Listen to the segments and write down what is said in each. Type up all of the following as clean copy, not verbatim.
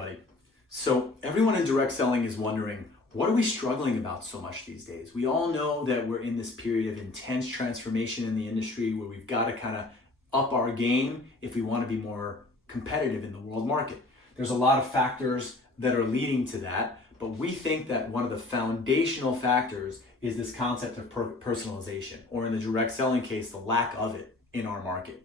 everybody. So everyone in direct selling is wondering, what are we struggling about so much these days? We all know that we're in this period of intense transformation in the industry where we've got to kind of up our game if we want to be more competitive in the world market. There's a lot of factors that are leading to that, but we think that one of the foundational factors is this concept of personalization, or in the direct selling case, the lack of it in our market.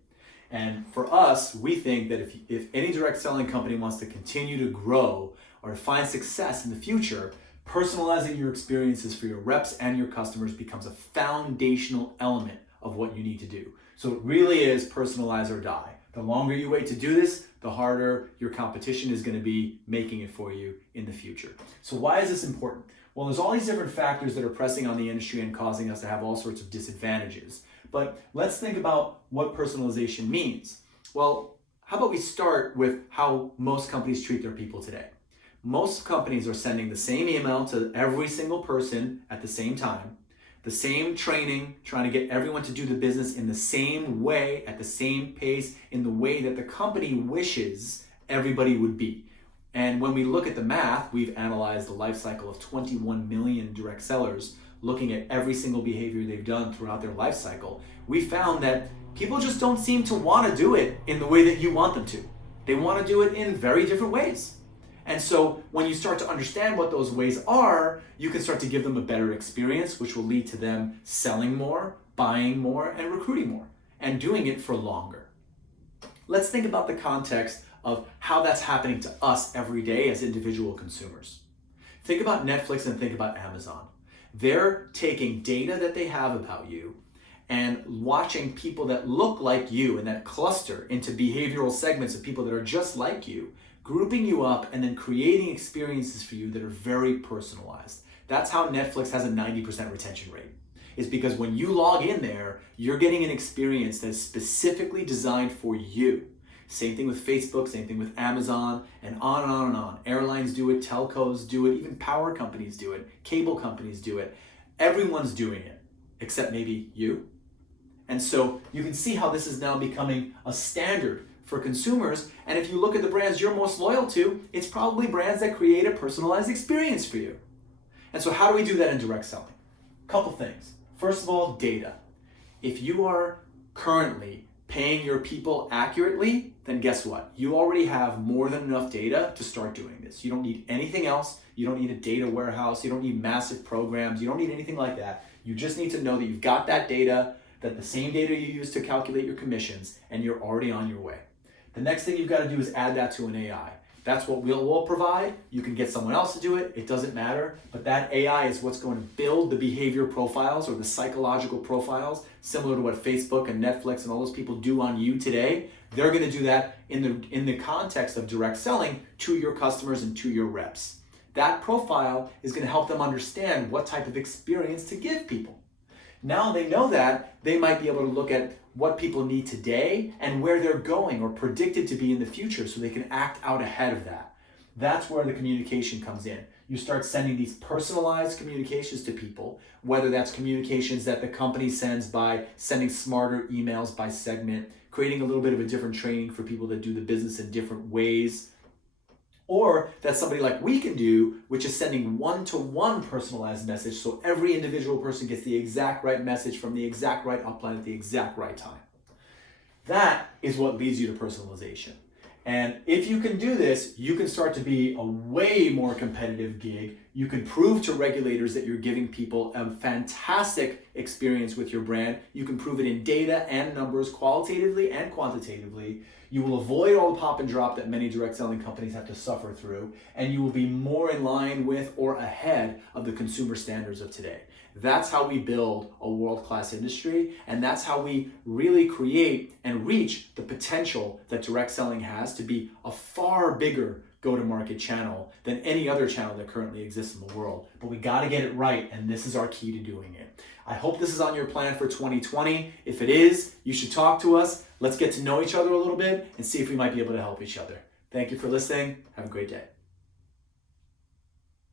And for us, we think that if any direct selling company wants to continue to grow or to find success in the future, personalizing your experiences for your reps and your customers becomes a foundational element of what you need to do. So it really is personalize or die. The longer you wait to do this, the harder your competition is going to be making it for you in the future. So why is this important? Well, there's all these different factors that are pressing on the industry and causing us to have all sorts of disadvantages. But let's think about what personalization means. Well, how about we start with how most companies treat their people today? Most companies are sending the same email to every single person at the same time, the same training, trying to get everyone to do the business in the same way, at the same pace, in the way that the company wishes everybody would be. And when we look at the math, we've analyzed the life cycle of 21 million direct sellers, looking at every single behavior they've done throughout their life cycle. We found that people just don't seem to want to do it in the way that you want them to. They want to do it in very different ways. And so when you start to understand what those ways are, you can start to give them a better experience, which will lead to them selling more, buying more, and recruiting more, and doing it for longer. Let's think about the context of how that's happening to us every day as individual consumers. Think about Netflix and think about Amazon. They're taking data that they have about you and watching people that look like you and that cluster into behavioral segments of people that are just like you, grouping you up and then creating experiences for you that are very personalized. That's how Netflix has a 90% retention rate. Is because when you log in there, you're getting an experience that's specifically designed for you. Same thing with Facebook, same thing with Amazon, and on and on and on. Airlines do it, telcos do it, even power companies do it, cable companies do it. Everyone's doing it, except maybe you. And so you can see how this is now becoming a standard for consumers. And if you look at the brands you're most loyal to, it's probably brands that create a personalized experience for you. And so how do we do that in direct selling? Couple things. First of all, data. If you are currently paying your people accurately, then guess what? You already have more than enough data to start doing this. You don't need anything else. You don't need a data warehouse. You don't need massive programs. You don't need anything like that. You just need to know that you've got that data, that the same data you use to calculate your commissions, and you're already on your way. The next thing you've got to do is add that to an AI. That's what we'll provide. You can get someone else to do it. It doesn't matter. But that AI is what's going to build the behavior profiles or the psychological profiles, similar to what Facebook and Netflix and all those people do on you today. They're going to do that in the context of direct selling to your customers and to your reps. That profile is going to help them understand what type of experience to give people. Now they know that, they might be able to look at what people need today and where they're going or predicted to be in the future so they can act out ahead of that. That's where the communication comes in. You start sending these personalized communications to people, whether that's communications that the company sends by sending smarter emails by segment, creating a little bit of a different training for people that do the business in different ways, or that somebody like we can do, which is sending one-to-one personalized message so every individual person gets the exact right message from the exact right upline at the exact right time. That is what leads you to personalization. And if you can do this, you can start to be a way more competitive gig. You can prove to regulators that you're giving people a fantastic experience with your brand. You can prove it in data and numbers, qualitatively and quantitatively. You will avoid all the pop and drop that many direct selling companies have to suffer through, and you will be more in line with or ahead of the consumer standards of today. That's how we build a world-class industry, and that's how we really create and reach the potential that direct selling has to be a far bigger go-to-market channel than any other channel that currently exists in the world. But we got to get it right, and this is our key to doing it. I hope this is on your plan for 2020. If it is, you should talk to us. Let's get to know each other a little bit and see if we might be able to help each other. Thank you for listening. Have a great day.